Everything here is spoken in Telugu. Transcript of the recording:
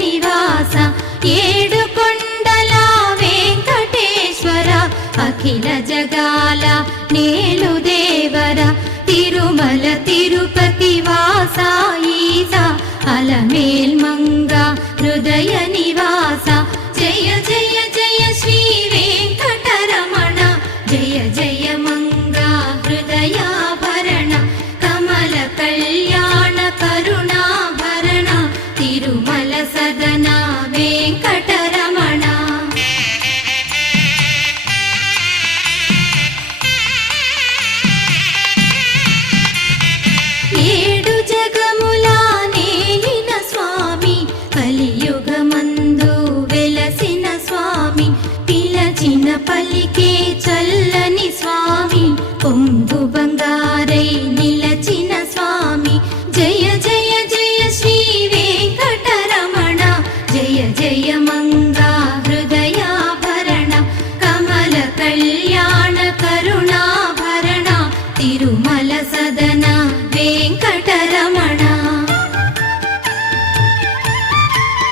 నివాస ఏడుకొండల వెంకటేశ్వర అఖిల జగాల నేలు దేవర తిరుమల తిరుపతి వాస ఈస అలమేల్ మంగ హృదయ నివాస జయ జయ జయ శ్రీ వెంకటరమణ జయ జయ మంగ హృదయాభరణ కమల కళ్యాణ కరుణాభరణ తిరుమల సదన వెంకటరమణ. ఏడు జగముల నేలిన స్వామి కలియుగమందు వెలసిన స్వామి పిలచిన పలికే చల్లని స్వామి పొంగు బంగారై నిలచిన స్వామి జయ జయ జయ శ్రీ వెంకటరమణ జయ జయ మంగా హృదయాభరణ కమల కళ్యాణ కరుణాభరణ తిరుమల